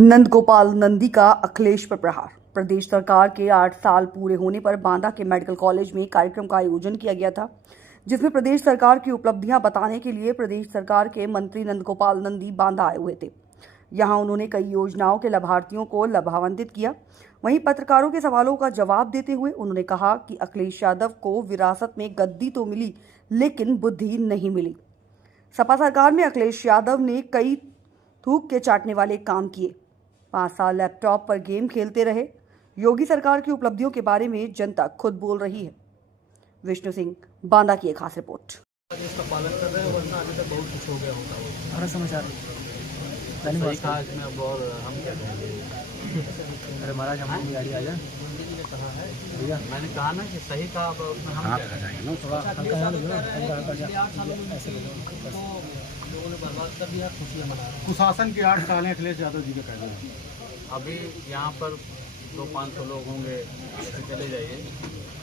नंदगोपाल नंदी का अखिलेश पर प्रहार। प्रदेश सरकार के 8 साल पूरे होने पर बांदा के मेडिकल कॉलेज में कार्यक्रम का आयोजन किया गया था, जिसमें प्रदेश सरकार की उपलब्धियां बताने के लिए प्रदेश सरकार के मंत्री नंदगोपाल नंदी बांदा आए हुए थे। यहां उन्होंने कई योजनाओं के लाभार्थियों को लाभान्वित किया। वहीं पत्रकारों के सवालों का जवाब देते हुए उन्होंने कहा कि अखिलेश यादव को विरासत में गद्दी तो मिली, लेकिन बुद्धि नहीं मिली। सपा सरकार में अखिलेश यादव ने कई थूक के चाटने वाले काम किए। 5 साल लैपटॉप पर गेम खेलते रहे। योगी सरकार की उपलब्धियों के बारे में जनता खुद बोल रही है। विष्णु सिंह, बांदा की एक खास रिपोर्ट। इसका पालन कर रहे हैं, वरना अभी तक बहुत कुछ हो गया होता है। हमारा समाचार सही कहा इसमें, अब और हम क्या कहेंगे। अरे महाराज हमारी गाड़ी आ जाए। कहा है भैया, मैंने कहा ना कि सही कहा, अब उसमें हम क्या कहेंगे ना। थोड़ा हल्का हाल होगा ऐसे लोगों ने बर्बाद कर दिया, खुशियाँ मना रहे हैं। कुशासन के 8 साल हैं अखिलेश यादव जी के कहते हैं। अभी यहाँ पर 200-500 लोग होंगे, तो चले जाइए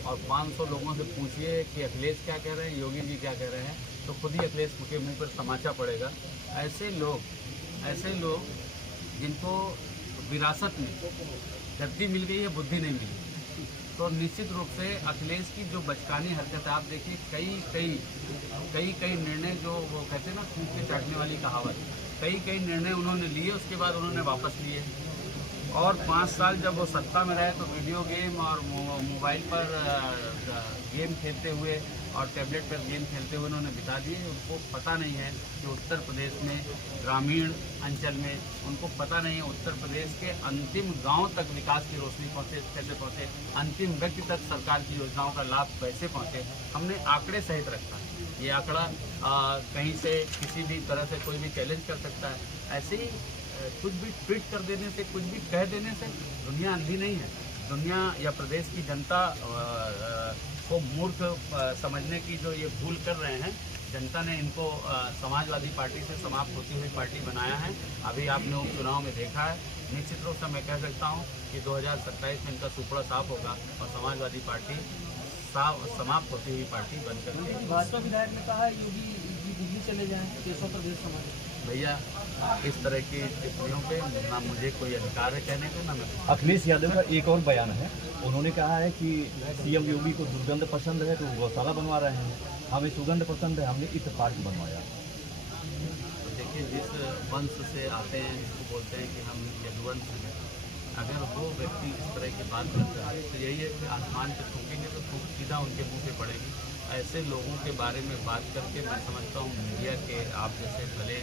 और 500 लोगों से पूछिए कि अखिलेश क्या कह रहे हैं, योगी जी क्या कह रहे हैं, तो खुद ही अखिलेश के मुंह पर तमाचा पड़ेगा। ऐसे लोग जिनको विरासत में गद्दी मिल गई है, बुद्धि नहीं मिली, तो निश्चित रूप से अखिलेश की जो बचकानी हरकत है, आप देखिए कई निर्णय जो वो कहते हैं ना, थूक के चाटने वाली कहावत, कई निर्णय उन्होंने लिए, उसके बाद उन्होंने वापस लिए। और 5 साल जब वो सत्ता में रहे तो वीडियो गेम और मोबाइल पर गेम खेलते हुए और टैबलेट पर गेम खेलते हुए उन्होंने बिता दिए। उनको पता नहीं है कि उत्तर प्रदेश में ग्रामीण अंचल में, उनको पता नहीं है उत्तर प्रदेश के अंतिम गांव तक विकास की रोशनी कैसे पहुँचे, अंतिम व्यक्ति तक सरकार की योजनाओं का लाभ कैसे पहुँचे। हमने आंकड़े सहित रखा। ये आंकड़ा कहीं से किसी भी तरह से कोई भी चैलेंज कर सकता है। ऐसे ही कुछ भी ट्वीट कर देने से, कुछ भी कह देने से दुनिया अंधी नहीं है। दुनिया या प्रदेश की जनता को मूर्ख समझने की जो ये भूल कर रहे हैं, जनता ने इनको समाजवादी पार्टी से समाप्त होती हुई पार्टी बनाया है। अभी आपने उपचुनाव में देखा है। निश्चित रूप से मैं कह सकता हूँ कि 2027 में इनका सुपड़ा साफ होगा और समाजवादी पार्टी समाप्त होती हुई पार्टी बन करके। भाजपा विधायक ने कहा योगी जी दिल्ली चले जाएं, देशों प्रदेश समाज। भैया, इस तरह की टिप्पणियों पे ना मुझे कोई अधिकार है कहने का, ना मैं। अखिलेश यादव का एक और बयान है। उन्होंने कहा है कि सीएम योगी को दुर्गंध पसंद है तो गौशाला बनवा रहे हैं, हमें सुगंध पसंद है, हमने इत्तेफाक बनवाया। तो देखिए, जिस वंश से आते हैं, जिसको बोलते हैं कि हम यदुवंश हैं, अगर वो व्यक्ति इस तरह की बात करता है तो यही है कि आसमान पे थूकेंगे तो थूक सीधा उनके मुंह पे पड़ेगी। ऐसे लोगों के बारे में बात करके मैं समझता हूँ मीडिया के आप जैसे भले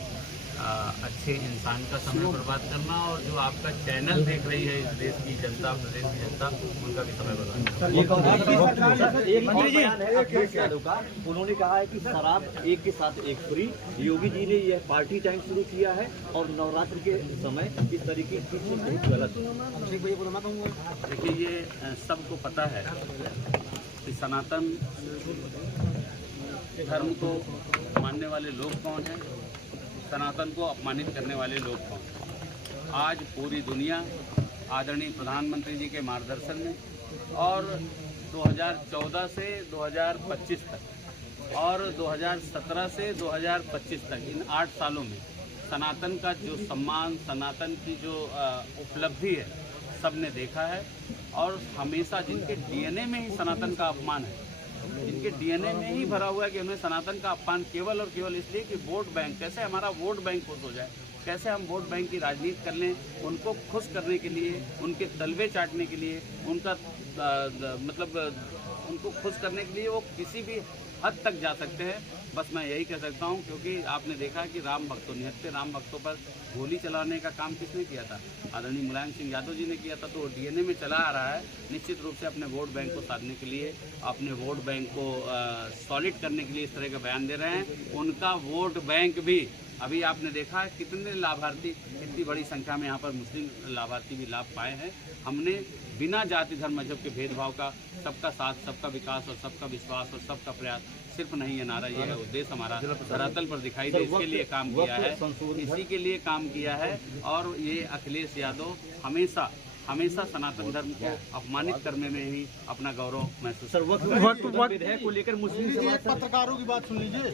अच्छे इंसान का समय बर्बाद करना, और जो आपका चैनल देख रही है इस देश की जनता, प्रदेश की जनता, उनका भी समय बर्बाद। उन्होंने कहा है कि शराब एक के साथ एक फ्री। योगी जी ने यह पार्टी टाइम शुरू किया है और नवरात्र के समय इस तरीके की चीज बहुत गलत है। देखिए, ये सबको पता है कि सनातन धर्म को मानने वाले लोग कौन हैं, सनातन को अपमानित करने वाले लोग कौन हैं। आज पूरी दुनिया आदरणीय प्रधानमंत्री जी के मार्गदर्शन में और 2014 से 2025 तक और 2017 से 2025 तक, इन 8 सालों में सनातन का जो सम्मान, सनातन की जो उपलब्धि है, सबने देखा है। और हमेशा जिनके डीएनए में ही सनातन का अपमान है, जिनके डीएनए में ही भरा हुआ है कि उन्हें सनातन का अपमान केवल और केवल इसलिए कि वोट बैंक, कैसे हमारा वोट बैंक खुश हो जाए, कैसे हम वोट बैंक की राजनीति कर लें, उनको खुश करने के लिए, उनके तलवे चाटने के लिए, उनका मतलब उनको खुश करने के लिए वो किसी भी हद तक जा सकते हैं। बस मैं यही कह सकता हूं, क्योंकि आपने देखा कि राम भक्तों, निहत्थे राम भक्तों पर गोली चलाने का काम किसने किया था? आदरणीय मुलायम सिंह यादव जी ने किया था। तो डीएनए में चला आ रहा है। निश्चित रूप से अपने वोट बैंक को साधने के लिए, अपने वोट बैंक को सॉलिड करने के लिए इस तरह का बयान दे रहे हैं। उनका वोट बैंक भी अभी आपने देखा है कितने लाभार्थी, कितनी बड़ी संख्या में यहाँ पर मुस्लिम लाभार्थी भी लाभ पाए हैं। हमने बिना जाति धर्म मजहब के भेदभाव का, सबका साथ, सबका विकास और सबका विश्वास और सबका प्रयास, सिर्फ नहीं ये नारा, ये है उद्देश्य हमारा धरातल पर दिखाई दे, इसके लिए काम किया है, इसी के लिए काम किया है। और ये अखिलेश यादव हमेशा सनातन धर्म को अपमानित करने में ही अपना गौरव महसूस विधेयक को लेकर मुस्लिम पत्रकारों की बात सुन लीजिए।